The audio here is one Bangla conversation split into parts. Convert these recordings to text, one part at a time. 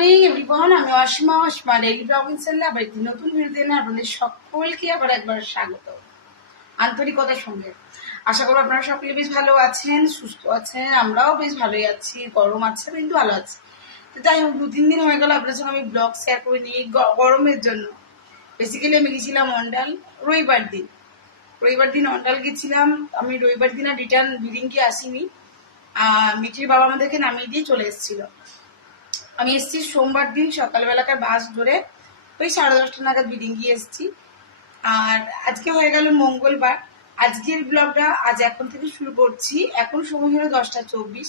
মর্নিং এভরিওয়ান, আমি অসীমা ডেইলি ব্লগিং চ্যানেলে আবার একটি নতুন ভিডিওতে আপনাদের সকলকে আবার একবার স্বাগত আন্তরিকতার সঙ্গে। আশা করি আপনারা সকলে বেশ ভালো আছেন, সুস্থ আছেন। আমরাও বেশ ভালোই আছি, গরম আছে কিন্তু ভালো আছি। তো তাই হোক, 2-3 দিন হয়ে গেল আপনার সঙ্গে আমি ব্লগ শেয়ার করে নিই গরমের জন্য। বেসিক্যালি আমি গেছিলাম অন্ডাল রবিবার দিন অন্ডাল গেছিলাম। আমি রবিবার দিন আর রিটার্ন বিডিংকে আসিনি। মিটির বাবা আমাদেরকে নামিয়ে দিয়ে চলে এসেছিল। আমি এসেছি সোমবার দিন সকালবেলাকার বাস ধরে, ওই 10:30 নাগাদ বিডিং গিয়ে এসেছি। আর আজকে হয়ে গেল মঙ্গলবার। আজকের ব্লগটা আজ এখন থেকে শুরু করছি। এখন সময় হলো 10:24।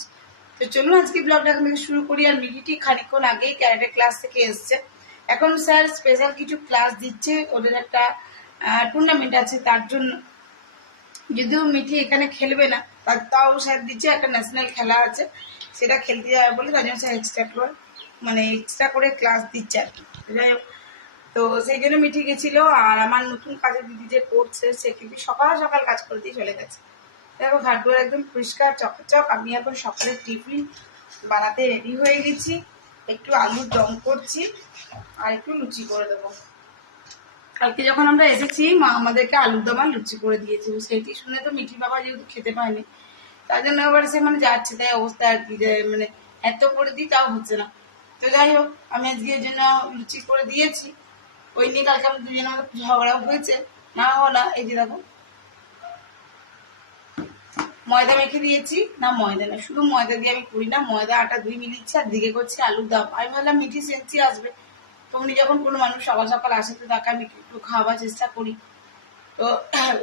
তো চলুন আজকে ব্লগটা এখন থেকে শুরু করি। আর মিডিটি খানিকক্ষণ আগেই ক্যারাটে ক্লাস থেকে এসছে। এখন স্যার স্পেশাল কিছু ক্লাস দিচ্ছে, ওদের একটা টুর্নামেন্ট আছে তার জন্য। যদিও মিঠি এখানে খেলবে না, তাও স্যার দিচ্ছে একটা ন্যাশনাল খেলা আছে, সেটা খেলতে যাবে বলে তার জন্য স্যার এক্সট্রা করে ক্লাস দিচ্ছে আর কি। যাই হোক, তো সেই জন্য মিঠি গেছিল। আর আমার নতুন কাজের দিদি যে করছে সে কিন্তু সকাল সকাল কাজ করে দিয়ে চলে গেছে। দেখো ঘাটগুলো একদম পরিষ্কার চকচক। আমি এখন সকালের টিফিন বানাতে রেডি হয়ে গেছি। একটু আলুর দম করছি আর একটু লুচি করে দেবো। কালকে যখন আমরা এসেছি মা আমাদেরকে আলুর দম আর লুচি করে দিয়েছিল, সেইটি শুনে তো মিঠি বাবা যেহেতু খেতে পায়নি, তার জন্য এবার সে যাচ্ছে তাই অবস্থা আর কি, যে এত করে দিই তাও হচ্ছে না। তো যাই হোক, আমি আজকে এর জন্য লুচি করে দিয়েছি। ওই নিয়ে কালকে আমাদের দুজনের মধ্যে ঝগড়া হয়েছে, না হলা এই যে দেখো ময়দা মেখে দিয়েছি। না ময়দা না, শুধু ময়দা দিয়ে আমি করি না, ময়দা আটা দুই মিলিয়েছি আর দিকে করছি আলুর দম। আমি ভাবলাম মিঠি সেন্সি আসবে, তো উনি যখন কোনো মানুষ সকাল সকাল আসে তো তাকে আমি একটু খাওয়াবার চেষ্টা করি। তো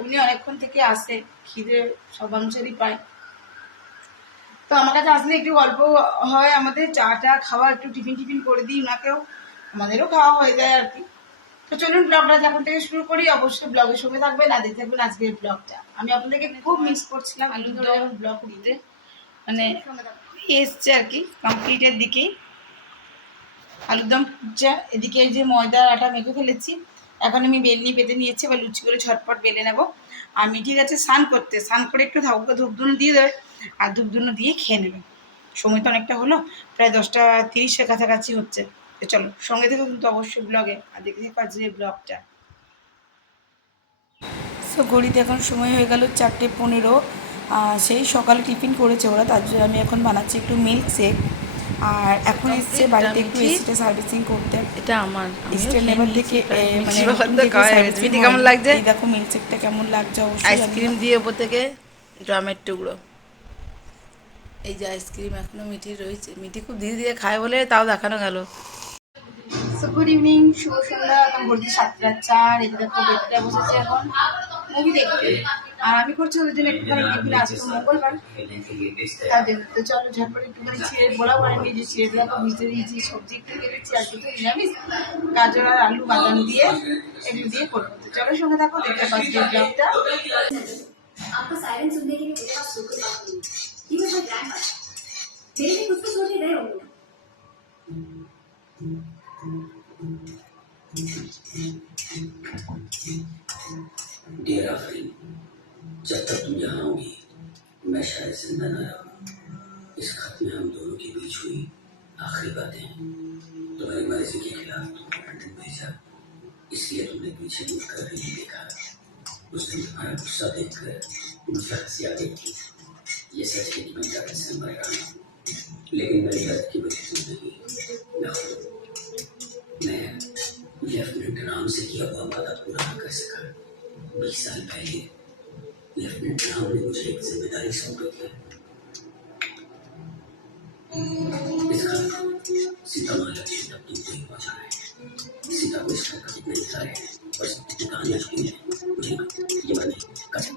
উনি অনেকক্ষণ থেকে আসে, খিদে সব মানুষেরই পায়। তো আমার কাছে আসলে একটু গল্প হয়, আমাদের চা খাওয়া, একটু টিফিন করে দিই ওনাকেও, আমাদেরও খাওয়া হয়ে যায় আর কি। তো চলুন ব্লগটা যখন থেকে শুরু করি। অবশ্যই ব্লগের সঙ্গে থাকবেন আর দেখতে থাকবেন আজকের ব্লগটা। আমি আপনাদেরকে খুব মিস করছিলাম আলু দম ব্লগ দিতে, এসছে আর কি কমপ্লিটের দিকেই। আলুর দম ফুটছে, এদিকে যে ময়দা আটা মেখে ফেলেছি। এখন আমি বেলনি পেতে নিয়েছি, বা লুচি করে ঝটপট বেলে নেবো। আর মিঠি গেছে স্নান করে একটু ঠাকুরকে ধূপধুনো দিয়ে দেবে, আর ধূপধুনো দিয়ে খেয়ে নেবে। সময় তো অনেকটা হলো, প্রায় 10:30-এর কাছাকাছি হচ্ছে। তো চলো সঙ্গে থেকে কিন্তু অবশ্যই ব্লগে আর দেখে দেখো আজকের ব্লগটা। সো ঘড়িতে এখন সময় হয়ে গেল 4:15। সেই সকালে টিফিন করেছে ওরা, তার জন্য আমি এখন বানাচ্ছি একটু মিল্ক শেক। আর এখন এসছে বাড়িতে একটু এসিটা সার্ভিসিং করতে। এটা আমার স্টেট লেভেল থেকে কেমন লাগছে, এই দেখো মিল্ক শেকটা কেমন লাগছে অবশ্যই। আইসক্রিম দিয়ে ওপর থেকে ড্রামের টুকরো। এই যে আইসক্রিম এখনো মিঠি রয়েছে, মিঠি খুব ধীরে ধীরে খায় বলে তাও দেখানো গেল। গুড ইভিনিং, শুভ সন্ধ্যা। এখন বলছি 7:04। এই দেখো বেডটা বসেছে এখন মুভি দেখতে, আর আমি করছি ওদের জন্য একটুখানি টিফিন। আসতো মঙ্গলবার তার জন্য। তো চলো ঝটপট একটুখানি ছিঁড়ে বড়াও করে নিয়ে যে ছিঁড়ে দেখো ভিজে দিয়েছি, সবজি একটু কেটেছি, আর দুটো নিরামিষ গাজর আর আলু বাদাম দিয়ে এগুলো দিয়ে করবো। তো চলো সঙ্গে থাকো, দেখতে পাচ্ছি ব্লগটা। आपका सायरन सुनने के लिए मेरे पास बिल्कुल बात नहीं है। He was my grandmother. मेरे लिए कुछ तो सोच ही रहे होंगे। डियर आफरीन, जब तक तुम यहाँ होगी मैं शायद जिंदा न रहूं। इस खत में हम दोनों के बीच हुई आखिरी बातें हैं। तुम्हारी मर्जी के खिलाफ तुमने लंदन भेजा, इसलिए तुमने पीछे मुड़ कर भी नहीं देखा। उस दिन तुम्हारा गुस्सा देखकर मुझे हंसी आ गई थी। ये सच है कि मैं दर्द से मर रहा हूँ, लेकिन मेरे दर्द की वजह से नहीं, मैं लेफ्टिनेंट राम से किया हुआ वादा पूरा न कर सका। 20 साल पहले लेफ्टिनेंट राम ने मुझे एक जिम्मेदारी सौंपी थी। इस घर सीता माँ लक्ष्मी तक तुमको ही पहुँचा है। सीता को इसका कभी नहीं था है, और इसकी कहानियाँ छुपी है। मुझे ये बात नहीं कसम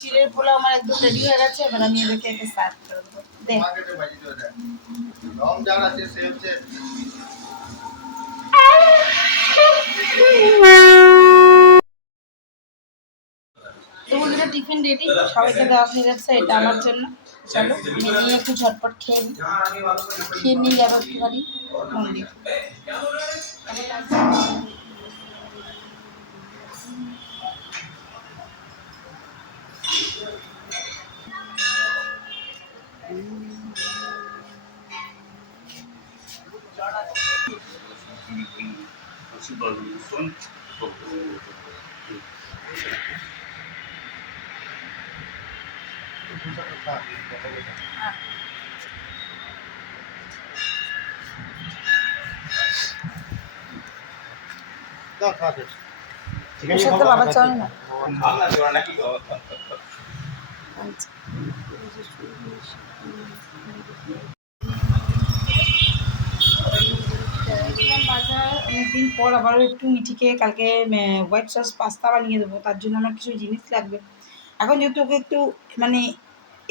চিড়ের পোলাও আমার একদম রেডি হয়ে গেছে, এবার আমি এদেরকে একে সার্ভ করে দেবো। দেখ তো বন্ধুরা, টিফিন রেডি, সবাইকে দেওয়া হয়ে গেছে। এটা আমার জন্য। চলো আমি নিয়ে একটু ঝটপট খেয়ে নিই, খেয়ে নিই আবার একটুখানি মন্দির। ওর সাথে বাবা চল না। আচ্ছা। বাজার অনেকদিন পর আবারও একটু মিঠিকে কালকে হোয়াইট সস পাস্তা বানিয়ে দেবো, তার জন্য আমার কিছু জিনিস লাগবে। এখন যেহেতু ওকে একটু মানে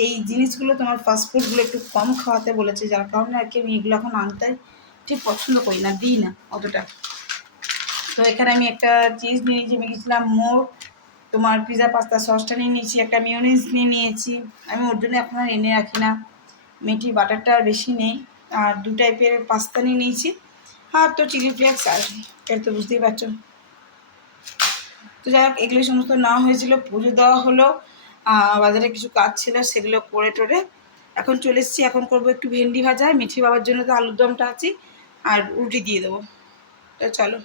এই জিনিসগুলো তোমার ফাস্টফুডগুলো একটু কম খাওয়াতে বলেছে, যার কারণে আর কি আমি এগুলো এখন আনতে ঠিক পছন্দ করি না, দিই না অতটা। তো এখানে আমি একটা চিজ নিয়ে নিয়েছি, আমি গেছিলাম মোর তোমার পিৎজা পাস্তা সসটা নিয়ে নিয়েছি, একটা মিওনিজ নিয়ে নিয়েছি। আমি ওর জন্য এখন আর এনে রাখি না, মেথি বাটারটা আর বেশি নেই। আর 2 টাইপের পাস্তা নিয়ে নিয়েছি, আর তো চিলি ফ্লেক্স আর এটা তো বুঝতেই পারছো। তো যাই হোক, এগুলো সমস্ত নেওয়া হয়েছিল, পুজো দেওয়া হলো, বাজারে কিছু কাজ ছিল সেগুলো করে টোরে এখন চলে এসেছি। এখন করবো একটু ভেন্ডি ভাজা, মিঠি বাবার জন্য তো আলুর দমটা আছে, আর রুটি দিয়ে দেবো। তো চলো,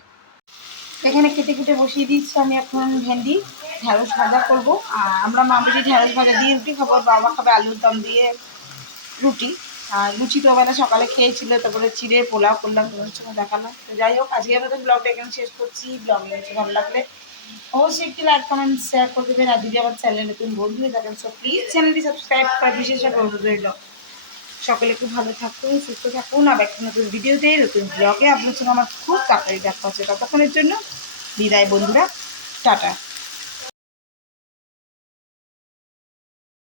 এখানে কেটে কেটে বসিয়ে দিচ্ছি আমি এখন ভেন্ডি। ঢ্যাঁড়স ভাজা করবো, আর আমরা মামুলি ঢ্যাঁড়স ভাজা দিয়ে রুটি খাবো, বাবা খাবে আলুর দম দিয়ে রুটি। আর লুচি তো ওবেলা সকালে খেয়েছিল, তারপরে চিড়ের পোলাও করলাম, তোমার সঙ্গে দেখালাম। তো যাই হোক, আজকে আমাদের ব্লগটা এখানে শেষ করছি। ব্লগে কিছু ভালো লাগলে অবশ্যই একটি লাইক কমেন্ট শেয়ার করে দেবেন। আর যদি আমার চ্যানেলে নতুন বন্ধু হয়ে থাকেন, সো প্লিজ চ্যানেলটি সাবস্ক্রাইব করার বিশেষ অনুরোধ রইল। সকলে খুব ভালো থাকুন, সুস্থ থাকুন। আবার একটা নতুন ভিডিওতে নতুন ব্লগে আপনার সঙ্গে আমার খুব তাড়াতাড়ি দেখা হচ্ছে। ততক্ষণের জন্য বিদায় বন্ধুরা, টাটা।